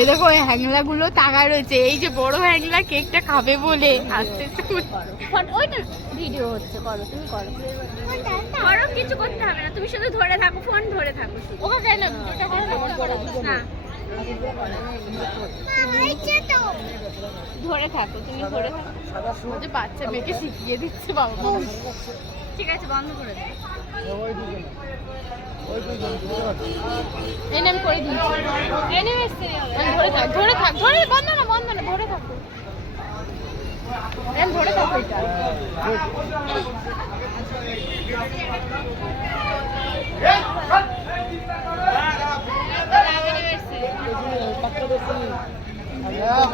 এই দেখো ওই হ্যাংলা গুলো তাকায় রয়েছে। এই যে বড় হ্যাংলা কেকটা খাবে বলে। আস্তে আস্তে ওইটা ভিডিও হচ্ছে করো তুমি করো। করো কিছু করতে হবে না। তুমি শুধু ধরে থাকো ফোন ধরে থাকো শুধু। ওকে কেন? না না ধরে থাকো তুমি ধরে থাকো। বাচ্চা মেয়েকে শিখিয়ে দিচ্ছে বাবা ঠিক আছে বন্ধ করে দাও। এই নাম করে দিচ্ছি আমি ধরে থাক ধরে থাক ধরে বন্ধ না বন্ধ না ধরে থাকো। আমি ধরে থাকো এটা।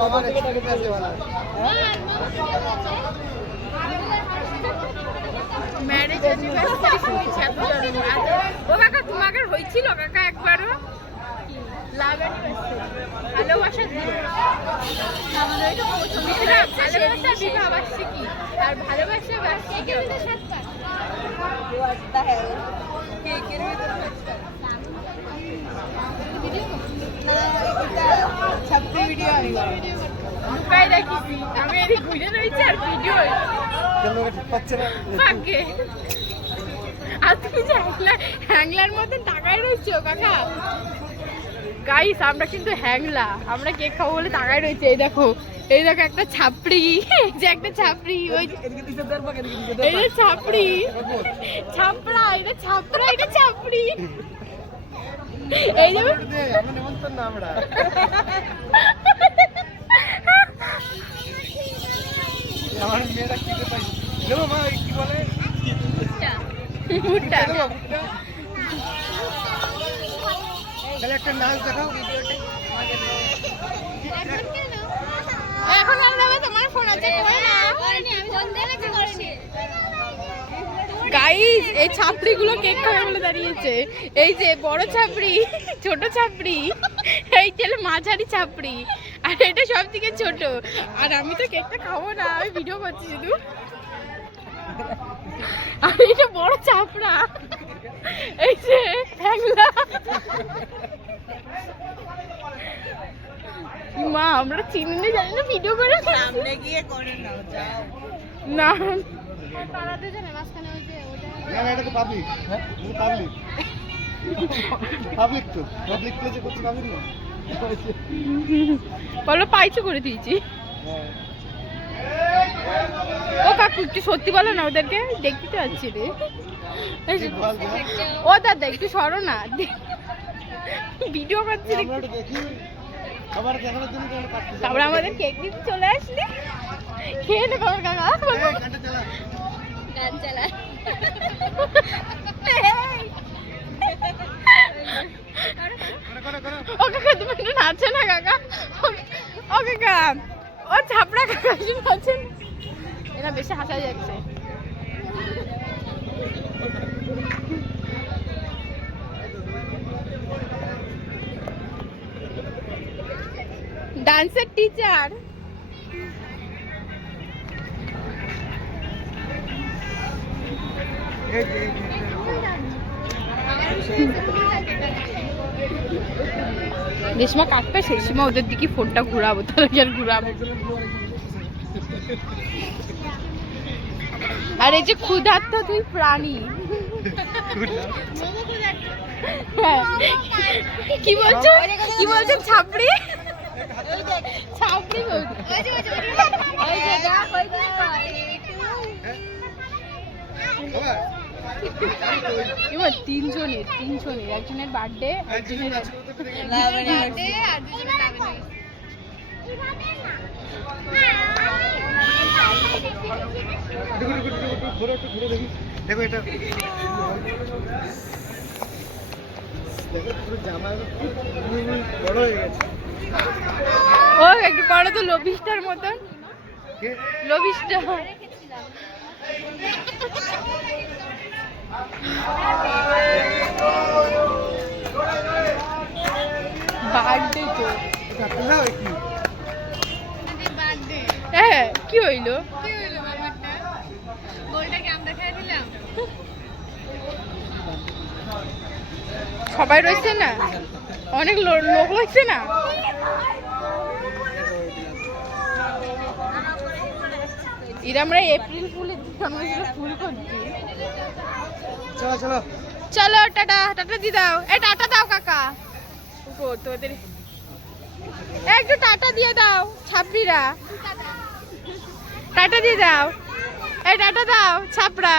ম্যারেজ অ্যানিভার্সারি হয়েছে কাকা তোমাকে হয়েছিল কাকা একবারও ভালোবাসা ভালোবাসা বিবাহ বার্ষিকী আর ভালোবাসা বার্ষিকী আমি এদিক ঘুরে রয়েছি আর ভিডিও আর তুমি যে হ্যাংলা হ্যাংলার মতন টাকায় রয়েছো কাকা? গাইস আমরা কিন্তু হ্যাংলা। আমরা কেক খাব বলে টাকায় রয়েছে এই দেখো। এই দেখো একটা ছাপড়ি। যে একটা ছাপড়ি ওই এই যে ছাপড়ি। ছাপড়া এটা ছাপড়া এটা ছাপড়ি। এই দেখো আমার কি বলে তাহলে একটা নাচ দেখাও এখন আমরা তোমার ফোন আছে করে না গাইস এই ছাপড়িগুলো কেক দাঁড়িয়েছে। এই যে বড় ছাপড়ি, ছোট ছাপড়ি, এই মাঝারি ছাপড়ি, আর এটা সব থেকে ছোট। আর আমি তো কেকটা খাব না, আমি ভিডিও করছি শুধু। আর এটা বড় চাপড়া। এই যে হ্যাংলা মা আমরা চিনলে জানি না ভিডিও করে সামনে গিয়ে করে নাও যাও। না। না না এটা তো পাবলিক হ্যাঁ? পাবলিক পাবলিক তো। পাবলিক প্লেসে করছি পাবলিক না। বলো পাইছো করে দিয়েছি। হ্যাঁ। ও কাকু একটু সত্যি বলো না ওদেরকে দেখতে তো পাচ্ছি রে। ও দাদা একটু সরো না ভিডিও করছি? তারপরে আমাদের কেক দিতে চলে আসলি খেয়ে নেব আমার কাকা। গান চালা করো, করো, করো। ও কাকা তুমি একটু নাচো না কাকা ও- ও কাকা ও ছাপড়া কাকা একটু নাচেন এরা বেশি হাসা যাচ্ছে। ডান্সের টিচার এই। রেশমা কাটবে সেই সময় ওদের দিকে ফোনটা ঘুরাবো, তাহলে কি আর ঘুরাবো? আর এই যে ক্ষুধার্ত তুই প্রাণী। হ্যাঁ। কি বলছো? কি বলছো, ছাপড়ি? ছাপড়ি এবার তিনজনের তিনজনের, একজনের বার্থডে একজনের দেখি। দেখো এটা জামা বড় হয়ে গেছে ও একটু করো তো লবিস্টার মতন কে? লবিস্টা হ্যাঁ কি হইল? সবাই রয়েছে না? অনেক লোক রয়েছে না? এরা এপ্রিল ফুলে ফুল চলো চলো। চলো টাটা টাটা দি দাও। এ টাটা দাও কাকা। ও তোদের একটু টাটা দিয়ে দাও ছাপড়িরা। টাটা দিয়ে দাও। এই টাটা দাও ছাপড়া।